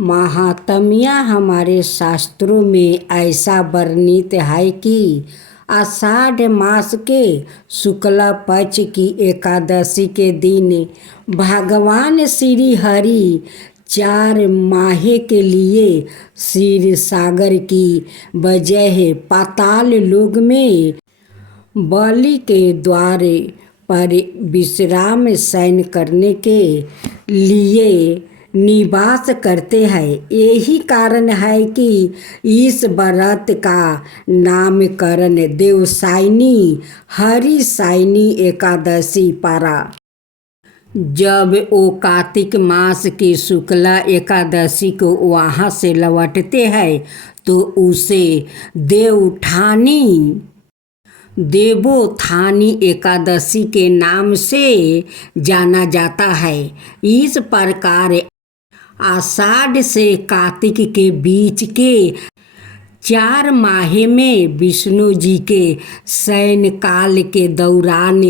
महात्म्य हमारे शास्त्रों में ऐसा वर्णित है कि आषाढ़ मास के शुक्ल पक्ष की एकादशी के दिन भगवान श्री हरि 4 माह के लिए क्षीर सागर की बजाय पाताल लोक में बलि के द्वार पर विश्राम शयन करने के लिए निवास करते हैं। यही कारण है कि इस व्रत का नामकरण देवशायनी हरिशायनी एकादशी पड़ा। जब वो कार्तिक मास की शुक्ला एकादशी को वहाँ से लौटते हैं तो उसे देवोत्थानी एकादशी के नाम से जाना जाता है। इस प्रकार आषाढ़ से कार्तिक के बीच के 4 माह में विष्णु जी के शयन काल के दौरान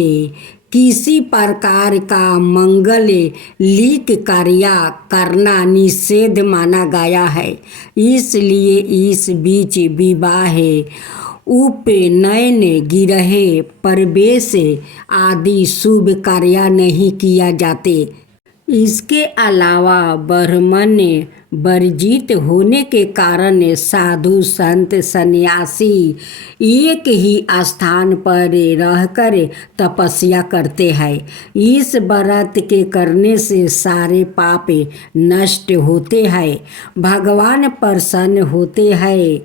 किसी प्रकार का मंगलिक कार्य करना निषेध माना गया है। इसलिए इस बीच विवाह, उपनयन, गिरह प्रवेश आदि शुभ कार्य नहीं किया जाते। इसके अलावा ब्राह्मण्य वर्जित होने के कारण साधु संत सन्यासी एक ही स्थान पर रहकर तपस्या करते हैं। इस व्रत के करने से सारे पाप नष्ट होते हैं, भगवान प्रसन्न होते हैं,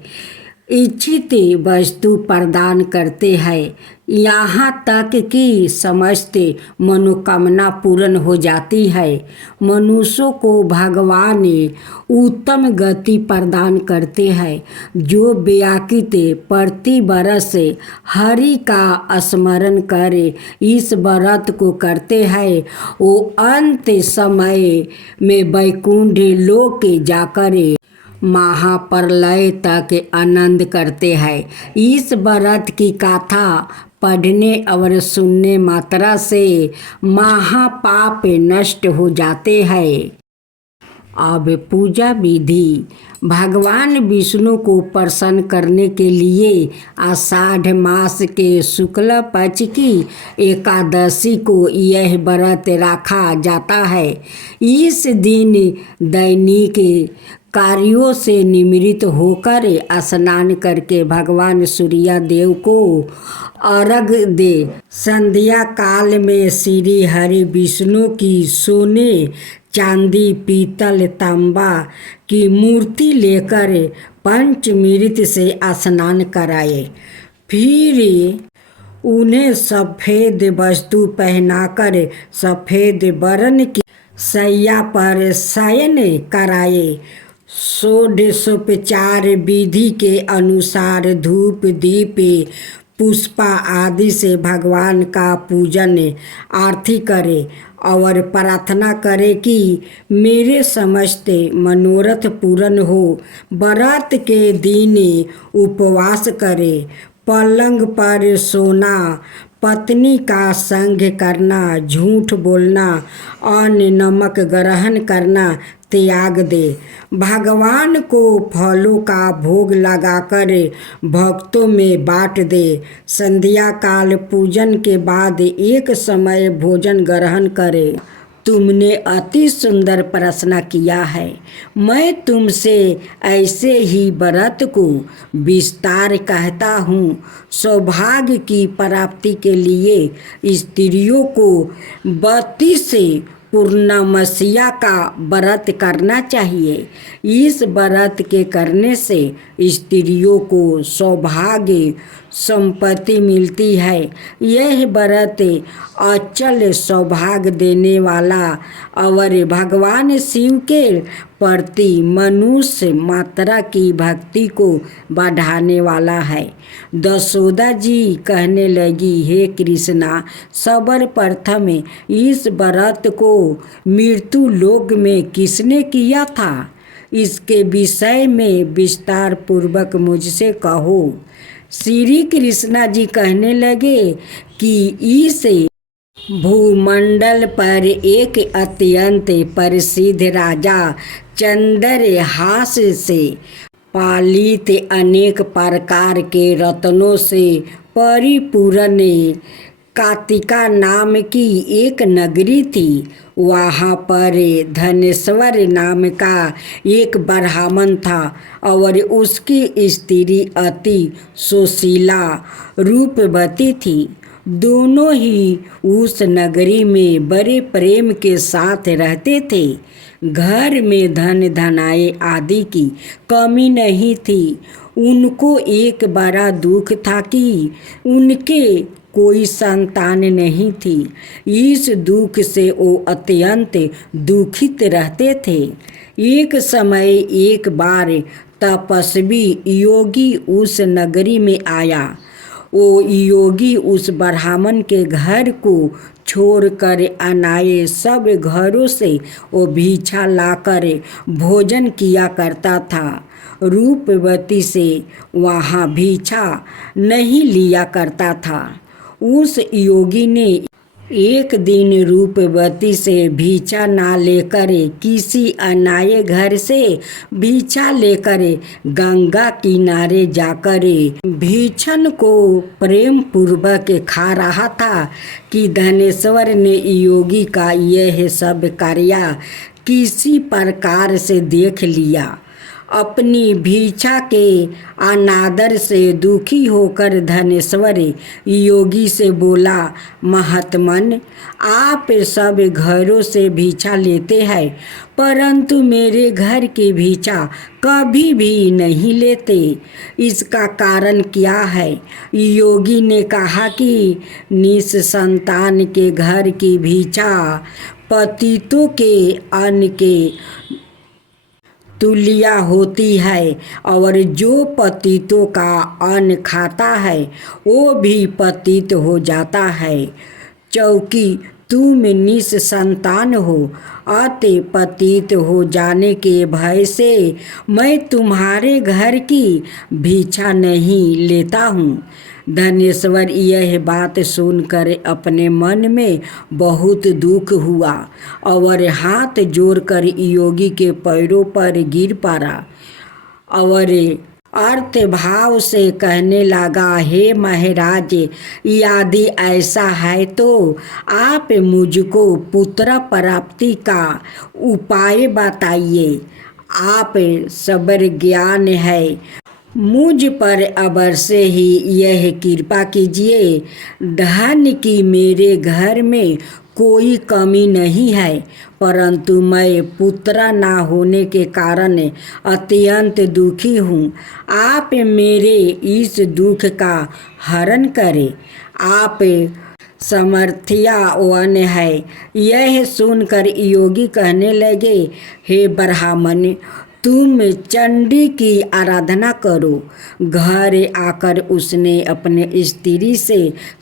इच्छित वस्तु प्रदान करते हैं, यहाँ तक कि समस्त मनोकामना पूर्ण हो जाती है। मनुष्यों को भगवान उत्तम गति प्रदान करते हैं। जो व्याकृत प्रति वर्ष हरि का स्मरण कर इस व्रत को करते हैं वो अंत समय में वैकुंठ लोक जाकर महाप्रलय तक आनंद करते हैं। इस व्रत की कथा पढ़ने और सुनने मात्रा से महापाप नष्ट हो जाते हैं। अब पूजा विधि। भगवान विष्णु को प्रसन्न करने के लिए आषाढ़ मास के शुक्ल पक्ष की एकादशी को यह व्रत रखा जाता है। इस दिन दैनिक कार्यों से निवृत्त होकर स्नान करके भगवान सूर्य देव को अर्घ्य दे संध्या काल में श्री हरि विष्णु की सोने, चांदी, पीतल, तांबा की मूर्ति लेकर पंचामृत से स्नान कराए। फिर उन्हें सफ़ेद वस्त्र पहनाकर सफ़ेद वर्ण की शैया पर शयन कराए। षोडशोपचार विधि के अनुसार धूप, दीप, पुष्प आदि से भगवान का पूजन आरती करे और प्रार्थना करे कि मेरे समस्त मनोरथ पूर्ण हो। व्रत के दिन उपवास करे, पलंग पर सोना, पत्नी का संग करना, झूठ बोलना, अन्न नमक ग्रहण करना त्याग दे। भगवान को फलों का भोग लगाकर भक्तों में बांट दे। संध्या काल पूजन के बाद एक समय भोजन ग्रहण करे। तुमने अति सुंदर प्रश्न किया है। मैं तुमसे ऐसे ही व्रत को विस्तार कहता हूँ। सौभाग्य की प्राप्ति के लिए स्त्रियों को 32 पूर्णमासिया का व्रत करना चाहिए। इस व्रत के करने से स्त्रियों को सौभाग्य संपत्ति मिलती है। यह व्रत अचल सौभाग्य देने वाला और भगवान शिव के प्रति मनुष्य मात्रा की भक्ति को बढ़ाने वाला है। दशोदा जी कहने लगी, हे कृष्णा, सर्वप्रथम इस व्रत को मृत्यु लोक में किसने किया था? इसके विषय में विस्तार पूर्वक मुझसे कहो। श्री कृष्णा जी कहने लगे कि इस भूमंडल पर एक अत्यंत प्रसिद्ध राजा चंद्रहास से पालित अनेक प्रकार के रत्नों से परिपूर्ण कातिका नाम की एक नगरी थी। वहाँ पर धनेश्वर नाम का एक ब्राह्मण था और उसकी स्त्री अति सुशीला रूपवती थी। दोनों ही उस नगरी में बड़े प्रेम के साथ रहते थे। घर में धन धनाए आदि की कमी नहीं थी। उनको एक बड़ा दुख था कि उनके कोई संतान नहीं थी। इस दुख से वो अत्यंत दुखित रहते थे। एक समय एक बार तपस्वी योगी उस नगरी में आया। वो योगी उस ब्राह्मण के घर को छोड़कर अनाए सब घरों से वो भिक्षा लाकर भोजन किया करता था। रूपवती से वहाँ भिक्षा नहीं लिया करता था। उस योगी ने एक दिन रूपवती से भिक्षा ना लेकर किसी अनाए घर से भिक्षा लेकर गंगा किनारे जाकर भिक्षण को प्रेम पूर्वक खा रहा था कि धनेश्वर ने योगी का यह सब कार्य किसी प्रकार से देख लिया। अपनी भिक्षा के अनादर से दुखी होकर धनेश्वर योगी से बोला, महात्मन, आप सब घरों से भिक्षा लेते हैं परंतु मेरे घर की भिक्षा कभी भी नहीं लेते। इसका कारण क्या है? योगी ने कहा कि निसंतान के घर की भिक्षा पतितों के अन्न के तुल्य होती है और जो पतितों का अन्न खाता है वो भी पतित हो जाता है। चूँकि तुम निसंतान हो, अतः पतित हो जाने के भय से मैं तुम्हारे घर की भिक्षा नहीं लेता हूँ। धनेश्वर यह बात सुनकर अपने मन में बहुत दुख हुआ और हाथ जोड़कर योगी के पैरों पर गिर पड़ा और अर्थ भाव से कहने लगा, हे महाराज, यदि ऐसा है तो आप मुझको पुत्र प्राप्ति का उपाय बताइए। आप सबर ज्ञान है, मुझ पर अवश्य ही यह कृपा कीजिए। धन की मेरे घर में कोई कमी नहीं है परंतु मैं पुत्र ना होने के कारण अत्यंत दुखी हूँ। आप मेरे इस दुख का हरण करें। आप समर्थ्यवान है। यह सुनकर योगी कहने लगे, हे ब्राह्मण, तुम चंडी की आराधना करो। घर आकर उसने अपने स्त्री से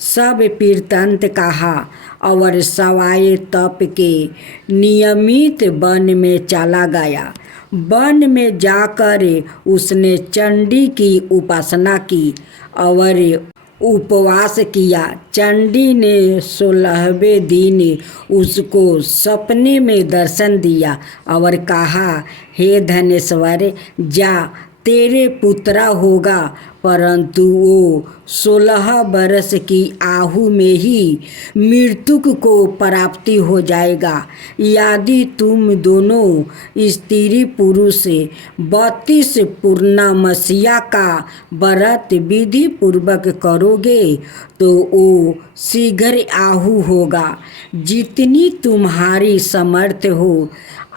सब वृत्तांत कहा और सवाए तप के नियमित वन में चला गया। वन में जाकर उसने चंडी की उपासना की और उपवास किया। चंडी ने 16वें दिन उसको सपने में दर्शन दिया और कहा, हे धनेश्वर, जा, तेरे पुत्र होगा परंतु वो 16 वर्ष की आयु में ही मृत्यु को प्राप्ति हो जाएगा। यदि तुम दोनों स्त्री पुरुष 32 पूर्णमासिया का व्रत विधि पूर्वक करोगे तो वो शीघ्र आयु होगा। जितनी तुम्हारी समर्थ हो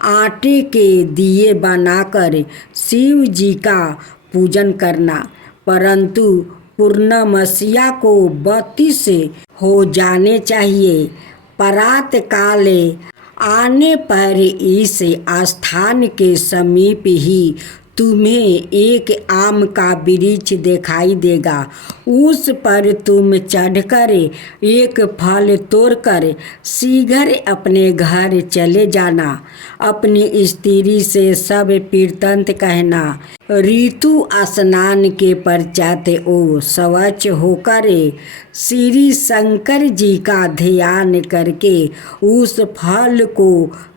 आटे के दिए बनाकर शिव जी का पूजन करना, परंतु पूर्णमासिया को 32 हो जाने चाहिए। प्रात काल आने पर इस स्थान के समीप ही तुम्हें एक आम का वृक्ष दिखाई देगा। उस पर तुम चढ़कर एक फल तोड़कर शीघ्र अपने घर चले जाना। अपनी स्त्री से सब वृत्तांत कहना। ऋतु स्नान के पश्चात वो स्वच्छ होकर श्री शंकर जी का ध्यान करके उस फल को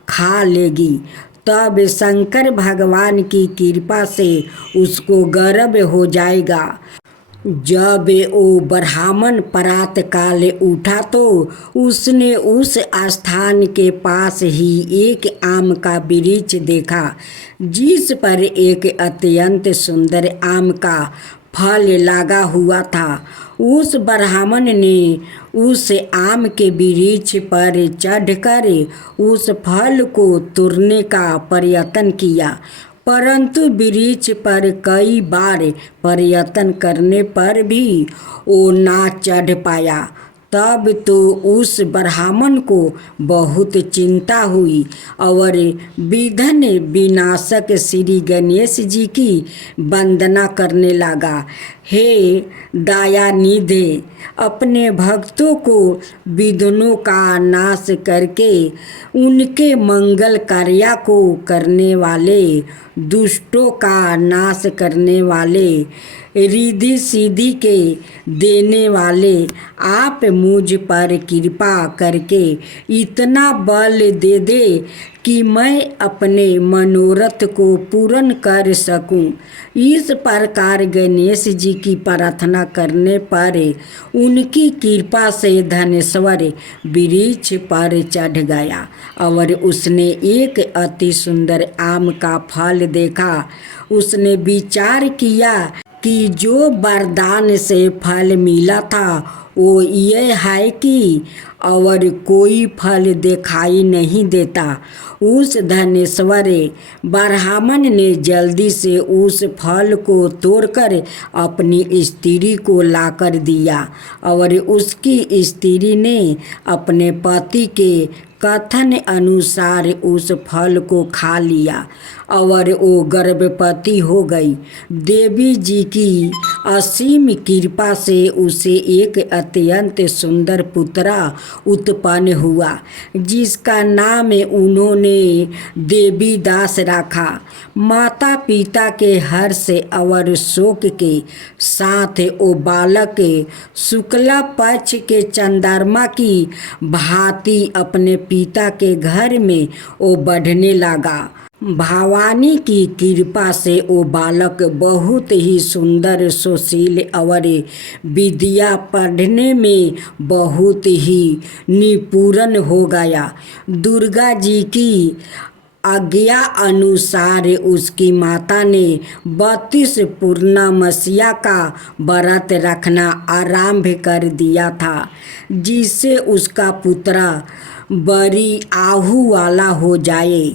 खा लेगी। तब शंकर भगवान की कृपा से उसको गर्भ हो जाएगा। जब वो ब्राह्मण प्रात काल उठा तो उसने उस स्थान के पास ही एक आम का वृक्ष देखा, जिस पर एक अत्यंत सुंदर आम का फल लगा हुआ था। उस ब्राह्मण ने उस आम के वृक्ष पर चढ़कर उस फल को तोड़ने का प्रयत्न किया, परंतु वृक्ष पर कई बार प्रयत्न करने पर भी वो ना चढ़ पाया। तब तो उस ब्राह्मण को बहुत चिंता हुई और विघ्न विनाशक श्री गणेश जी की वंदना करने लगा। हे दयानिधे, अपने भक्तों को विघ्नों का नाश करके उनके मंगल कार्य को करने वाले, दुष्टों का नाश करने वाले, रिद्धि सिद्धि के देने वाले, आप मुझ पर कृपा करके इतना बल दे दे कि मैं अपने मनोरथ को पूर्ण कर सकूं। इस प्रकार गणेश जी की प्रार्थना करने पर उनकी कृपा से धनेश्वर वृक्ष पर चढ़ गया और उसने एक अति सुंदर आम का फल देखा। उसने विचार किया कि जो वरदान से फल मिला था वो ये है कि और कोई फल दिखाई नहीं देता। उस धनेश्वर ब्राह्मण ने जल्दी से उस फल को तोड़कर अपनी स्त्री को लाकर दिया और उसकी स्त्री ने अपने पति के कथन अनुसार उस फल को खा लिया और वो गर्भवती हो गई। देवी जी की असीम कृपा से उसे एक अत्यंत सुंदर पुत्रा उत्पन्न हुआ, जिसका नाम उन्होंने देवी दास रखा। माता पिता के हर्ष और शोक के साथ वो बालक शुक्ला पक्ष के चंद्रमा की भांति अपने पिता के घर में वो बढ़ने लगा। भवानी की कृपा से वो बालक बहुत ही सुंदर, सुशील और विद्या पढ़ने में बहुत ही निपुण हो गया। दुर्गा जी की आज्ञा अनुसार उसकी माता ने 32 पूर्णमासिया का व्रत रखना आरंभ कर दिया था, जिससे उसका पुत्र बड़ी आहु वाला हो जाए।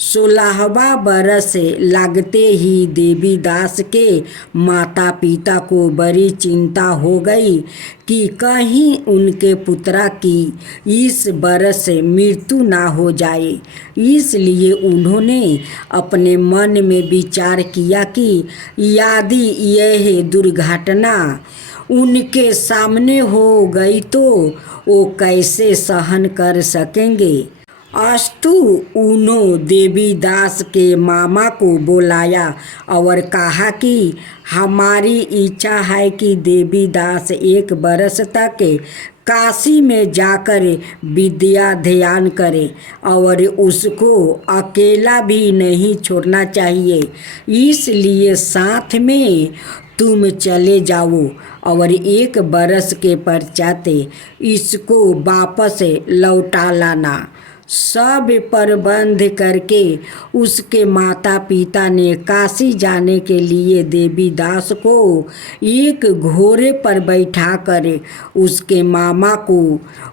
16वां बरस लगते ही देवी दास के माता पिता को बड़ी चिंता हो गई कि कहीं उनके पुत्रा की इस बरस मृत्यु ना हो जाए। इसलिए उन्होंने अपने मन में विचार किया कि यदि यह दुर्घटना उनके सामने हो गई तो वो कैसे सहन कर सकेंगे। अस्तु उन्होंने देवी दास के मामा को बुलाया और कहा कि हमारी इच्छा है कि देवी दास 1 बरस तक काशी में जाकर विद्या ध्यान करे और उसको अकेला भी नहीं छोड़ना चाहिए। इसलिए साथ में तुम चले जाओ और 1 बरस के पश्चात इसको वापस लौटा लाना। सब प्रबंध करके उसके माता पिता ने काशी जाने के लिए देवी दास को एक घोड़े पर बैठाकर उसके मामा को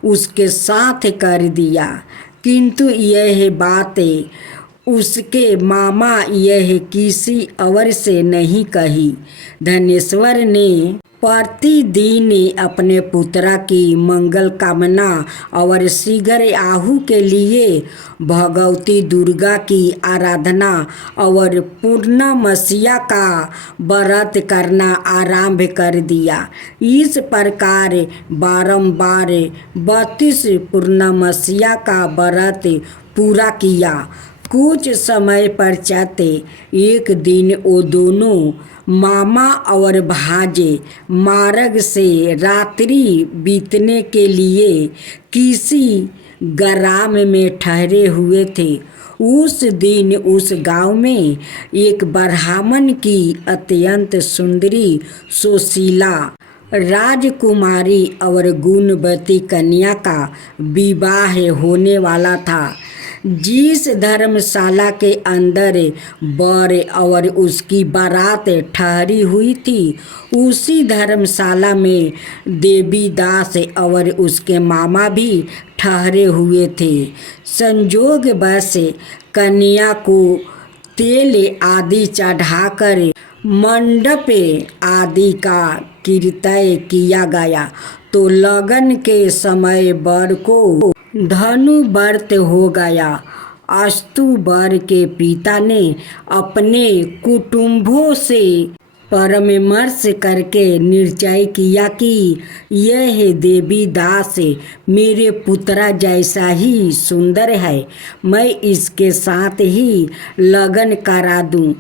उसके साथ कर दिया, किंतु यह बात उसके मामा यह किसी और से नहीं कही। धनेश्वर ने प्रतिदिन अपने पुत्रा की मंगल कामना और शीघ्र आहू के लिए भगवती दुर्गा की आराधना और पूर्णमसिया का व्रत करना आरंभ कर दिया। इस प्रकार बारंबार 32 पूर्णमसिया का व्रत पूरा किया। कुछ समय पश्चात एक दिन वो दोनों मामा और भांजे मार्ग से रात्रि बीतने के लिए किसी ग्राम में ठहरे हुए थे। उस दिन उस गांव में एक ब्राह्मण की अत्यंत सुंदरी सुशीला राजकुमारी और गुणवती कन्या का विवाह होने वाला था। जिस धर्मशाला के अंदर वर और उसकी बारात ठहरी हुई थी, उसी धर्मशाला में देवीदास और उसके मामा भी ठहरे हुए थे। संयोगवश कन्या को तेल आदि चढ़ाकर मंडप आदि का कीर्तन किया गया तो लगन के समय वर को धनु व्रत हो गया। अस्तु वर के पिता ने अपने कुटुंबों से परामर्श करके निश्चय किया कि यह देवीदास मेरे पुत्रा जैसा ही सुंदर है, मैं इसके साथ ही लगन करा दूं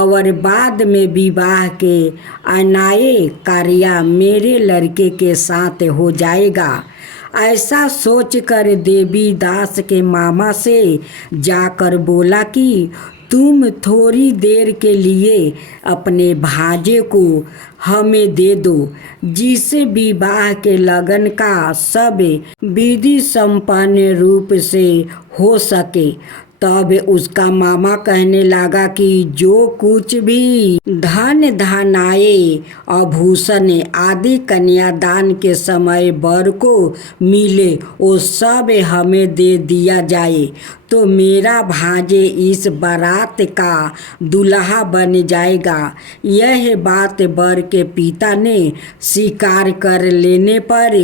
और बाद में विवाह के अन्याय कार्य मेरे लड़के के साथ हो जाएगा। ऐसा सोचकर देवीदास के मामा से जाकर बोला कि तुम थोड़ी देर के लिए अपने भांजे को हमें दे दो, जिससे विवाह के लगन का सब विधि संपन्न रूप से हो सके। तब उसका मामा कहने लगा कि जो कुछ भी धन धानाए आभूषण आदि कन्यादान के समय वर को मिले वो सब हमें दे दिया जाए तो मेरा भांजे इस बारात का दूल्हा बन जाएगा। यह बात वर के पिता ने स्वीकार कर लेने पर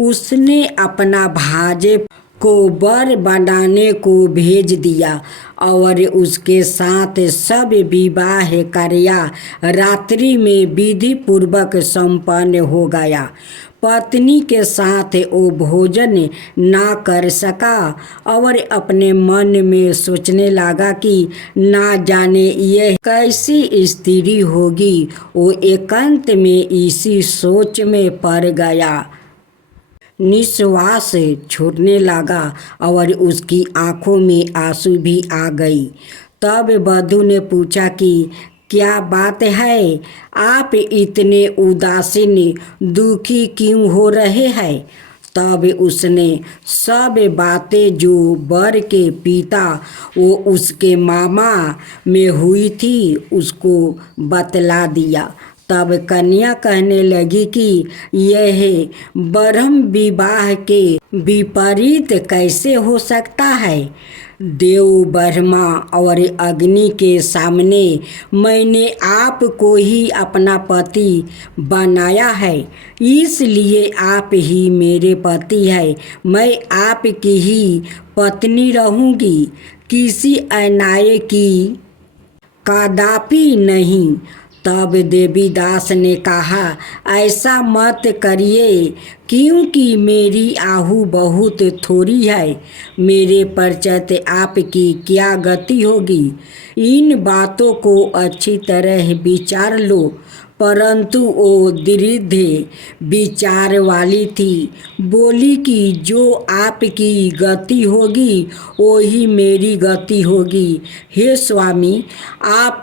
उसने अपना भांजे को वर बनाने को भेज दिया और उसके साथ सब विवाह कार्य रात्रि में विधि पूर्वक संपन्न हो गया। पत्नी के साथ वो भोजन ना कर सका और अपने मन में सोचने लगा कि ना जाने यह कैसी स्त्री होगी। वो एकांत में इसी सोच में पड़ गया। निश्वास छोड़ने लगा और उसकी आंखों में आंसू भी आ गई। तब वधू ने पूछा कि क्या बात है, आप इतने उदासीन दुखी क्यों हो रहे हैं। तब उसने सब बातें जो वर के पिता वो उसके मामा में हुई थी उसको बतला दिया। तब कन्या कहने लगी कि यह ब्रह्म विवाह के विपरीत कैसे हो सकता है। देव ब्रह्मा और अग्नि के सामने मैंने आपको ही अपना पति बनाया है, इसलिए आप ही मेरे पति हैं। मैं आपकी ही पत्नी रहूंगी, किसी अन्याय की कदापि नहीं। तब देवीदास ने कहा, ऐसा मत करिए, क्योंकि मेरी आहू बहुत थोड़ी है। मेरे पश्चात आपकी क्या गति होगी। इन बातों को अच्छी तरह विचार लो। परंतु वो दृढ़ विचार वाली थी, बोली कि जो आपकी गति होगी वही मेरी गति होगी। हे स्वामी, आप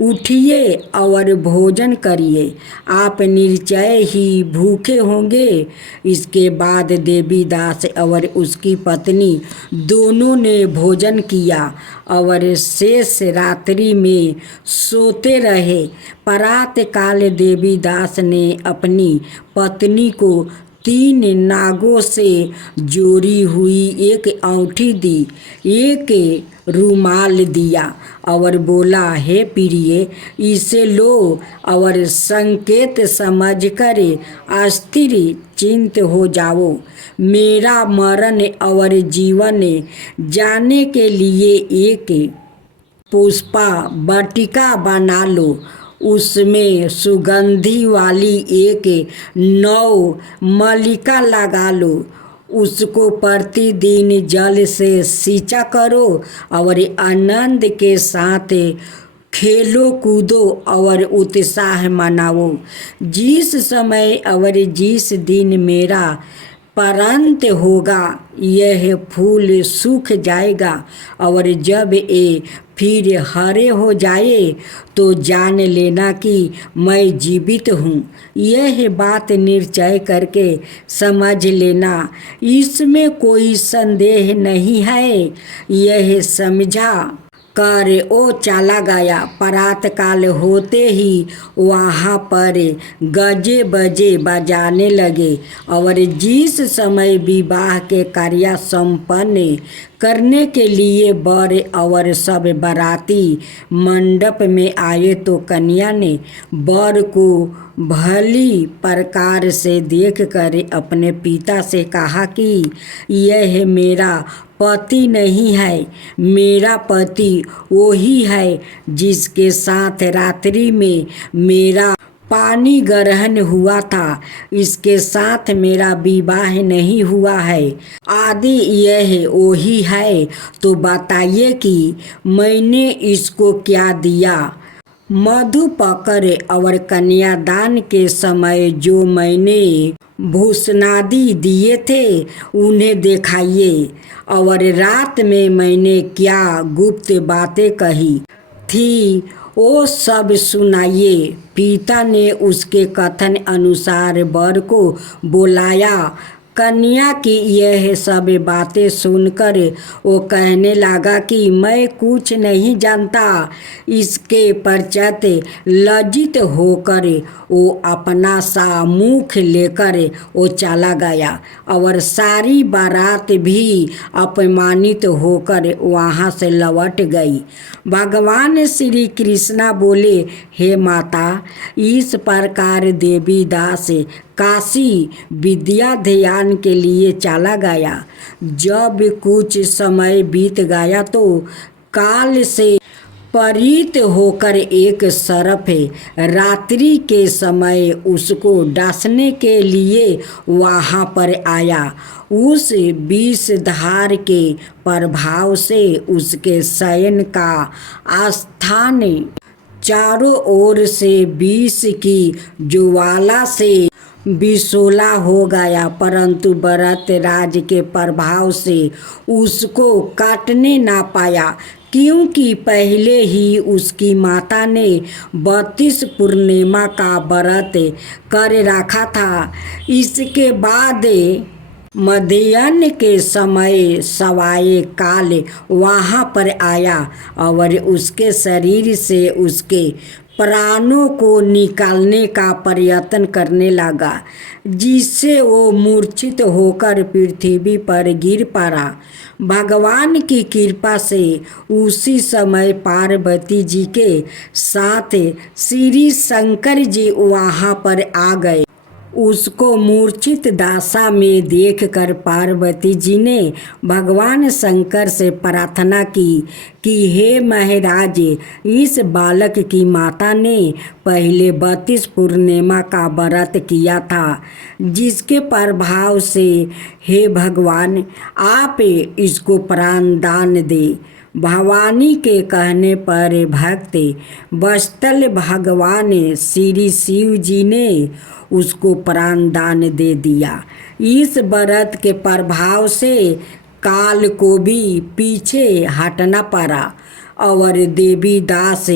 उठिए और भोजन करिए, आप निश्चय ही भूखे होंगे। इसके बाद देवीदास और उसकी पत्नी दोनों ने भोजन किया और शेष रात्रि में सोते रहे। प्रातः काल देवीदास ने अपनी पत्नी को 3 नागों से जोड़ी हुई एक औंठी दी, एक रुमाल दिया और बोला, हे प्रिय, इसे लो और संकेत समझकर अस्थिर चिंत हो जाओ। मेरा मरण और जीवन जाने के लिए एक पुष्पा वाटिका बना लो, उसमें सुगंधि वाली एक नौ मल्लिका लगा लो, उसको प्रतिदिन जल से सींचा करो और आनंद के साथ खेलो कूदो और उत्साह मनाओ। जिस समय और जिस दिन मेरा परांत होगा यह फूल सूख जाएगा और जब ये फिर हरे हो जाए तो जान लेना कि मैं जीवित हूँ। यह बात निश्चय करके समझ लेना, इसमें कोई संदेह नहीं है। यह समझा कर वो चला गया। प्रातः काल होते ही वहाँ पर गजे बजे बजाने लगे और जिस समय विवाह के कार्य संपन्न करने के लिए वर और सब बाराती मंडप में आए तो कन्या ने वर को भली प्रकार से देखकर अपने पिता से कहा कि यह मेरा पति नहीं है, मेरा पति वही है जिसके साथ रात्रि में मेरा पानी ग्रहण हुआ था, इसके साथ मेरा विवाह नहीं हुआ है। आदि यह वही है, तो बताइए कि मैंने इसको क्या दिया। मधु पकड़ और कन्यादान के समय जो मैंने भूषणादि दिए थे उन्हें दिखाइए, और रात में मैंने क्या गुप्त बातें कही थी वो सब सुनाइए। पिता ने उसके कथन अनुसार वर को बुलाया। कन्या की यह सब बातें सुनकर वो कहने लगा कि मैं कुछ नहीं जानता। इसके पश्चात लज्जित होकर वो अपना सा मुख लेकर वो चला गया और सारी बारात भी अपमानित होकर वहाँ से लौट गई। भगवान श्री कृष्णा बोले, हे माता, इस प्रकार देवीदास काशी विद्या ध्यान के लिए चला गया। जब कुछ समय बीत गया तो काल से परित होकर एक सर्प रात्रि के समय उसको डांसने के लिए वहाँ पर आया। उस विषधार के प्रभाव से उसके शयन का स्थान चारों ओर से विष की ज्वाला से विशोला हो गया, परंतु भरत राज के प्रभाव से उसको काटने ना पाया, क्योंकि पहले ही उसकी माता ने 32 पूर्णिमा का व्रत कर रखा था। इसके बाद मध्याह्न के समय सवाए काल वहाँ पर आया और उसके शरीर से उसके प्राणों को निकालने का प्रयत्न करने लगा, जिससे वो मूर्छित होकर पृथ्वी पर गिर पड़ा। भगवान की कृपा से उसी समय पार्वती जी के साथ श्री शंकर जी वहाँ पर आ गए। उसको मूर्छित दशा में देखकर पार्वती जी ने भगवान शंकर से प्रार्थना की कि हे महाराज, इस बालक की माता ने पहले 32 पूर्णिमा का व्रत किया था, जिसके प्रभाव से हे भगवान आप इसको प्राण दान दे। भवानी के कहने पर भक्त वत्सल भगवान श्री शिव जी ने उसको प्राण दान दे दिया। इस व्रत के प्रभाव से काल को भी पीछे हटना पड़ा और देवीदास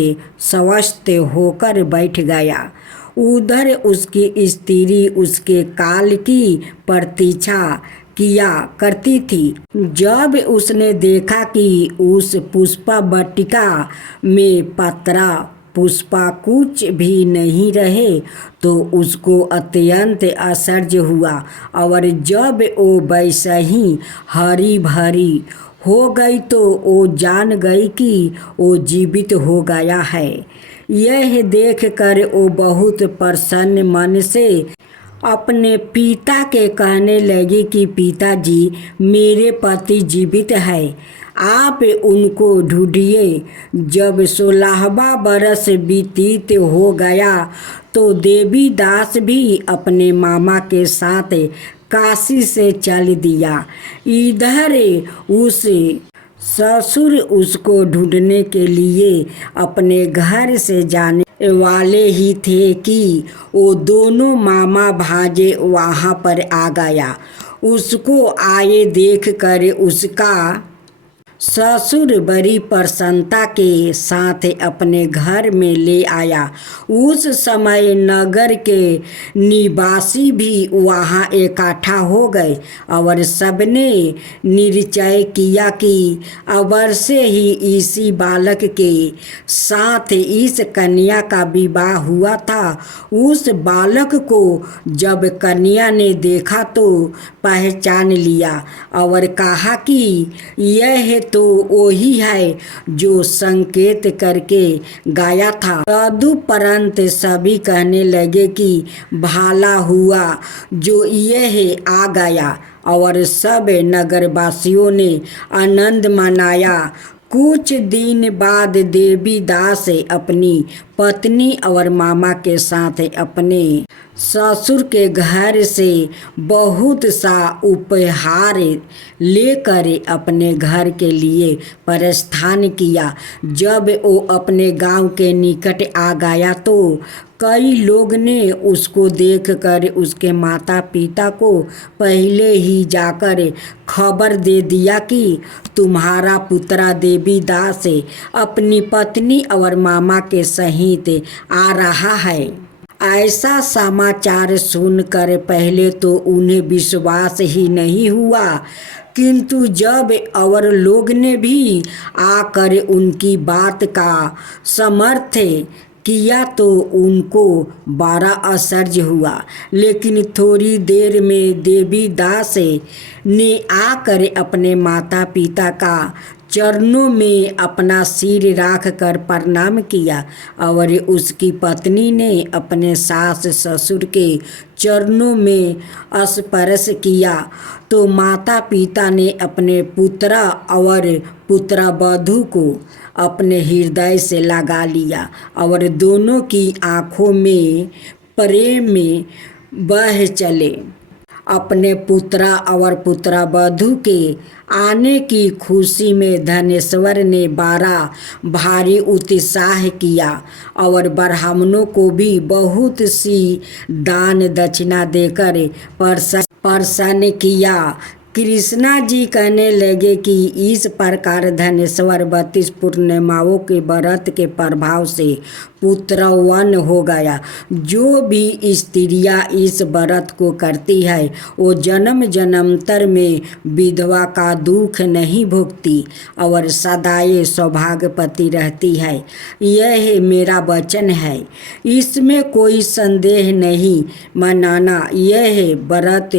स्वस्थ होकर बैठ गया। उधर उसकी स्त्री उसके काल की प्रतीक्षा किया करती थी। जब उसने देखा कि उस पुष्पा वाटिका में पत्रा पुष्पा कुछ भी नहीं रहे तो उसको अत्यंत आश्चर्य हुआ, और जब वो वैसा ही हरी भरी हो गई तो वो जान गई कि वो जीवित हो गया है। यह देखकर वो बहुत प्रसन्न मन से अपने पिता के कहने लगी कि पिताजी, मेरे पति जीवित है, आप उनको ढूंढिए। जब 16वां बरस व्यतीत हो गया तो देवी दास भी अपने मामा के साथ काशी से चल दिया। इधर उस ससुर उसको ढूंढने के लिए अपने घर से जाने वाले ही थे कि वो दोनों मामा भांजे वहाँ पर आ गया। उसको आए देख कर उसका ससुर बड़ी प्रसन्नता के साथ अपने घर में ले आया। उस समय नगर के निवासी भी वहाँ इकट्ठा हो गए और सबने निश्चय किया कि अवश्य ही इसी बालक के साथ इस कन्या का विवाह हुआ था। उस बालक को जब कन्या ने देखा तो पहचान लिया और कहा कि यह तो वही है जो संकेत करके गाया था। तदुपरांत सभी कहने लगे कि भला हुआ जो यह आ गया, और सब नगरवासियों ने आनंद मनाया। कुछ दिन बाद देवी दास अपनी पत्नी और मामा के साथ अपने ससुर के घर से बहुत सा उपहार लेकर अपने घर के लिए प्रस्थान किया। जब वो अपने गांव के निकट आ गया तो कई लोग ने उसको देखकर उसके माता पिता को पहले ही जाकर खबर दे दिया कि तुम्हारा पुत्र देवी दास अपनी पत्नी और मामा के सहित आ रहा है। ऐसा समाचार सुनकर पहले तो उन्हें विश्वास ही नहीं हुआ, किंतु जब और लोग ने भी आकर उनकी बात का समर्थन किया तो उनको बड़ा आश्चर्य हुआ। लेकिन थोड़ी देर में देवी दास ने आकर अपने माता पिता का चरणों में अपना सिर रख कर प्रणाम किया, और उसकी पत्नी ने अपने सास ससुर के चरणों में स्पर्श किया तो माता पिता ने अपने पुत्र और पुत्रवधू को अपने हृदय से लगा लिया और दोनों की आँखों में प्रेम में बह चले। अपने पुत्र और पुत्रवधू के आने की खुशी में धनेश्वर ने बड़ा भारी उत्साह किया और ब्राह्मणों को भी बहुत सी दान दक्षिणा देकर प्रसन्न किया। कृष्णा जी कहने लगे कि इस प्रकार धनेश्वर 32 पूर्णिमाओं के व्रत के प्रभाव से पुत्रवान हो गया। जो भी स्त्रियां इस व्रत को करती है वो जन्म जन्मांतर में विधवा का दुख नहीं भोगती और सदाए सौभाग्यवती रहती है। यह मेरा वचन है, इसमें कोई संदेह नहीं। मनाना यह व्रत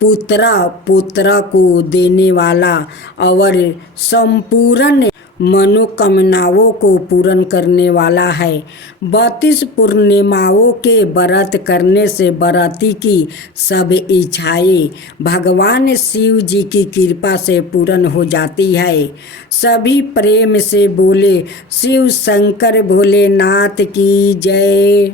पुत्र को देने वाला और संपूर्ण मनोकामनाओं को पूर्ण करने वाला है। 32 पूर्णिमाओं के व्रत करने से व्रती की सब इच्छाएं भगवान शिव जी की कृपा से पूर्ण हो जाती है। सभी प्रेम से बोले शिव शंकर भोलेनाथ की जय।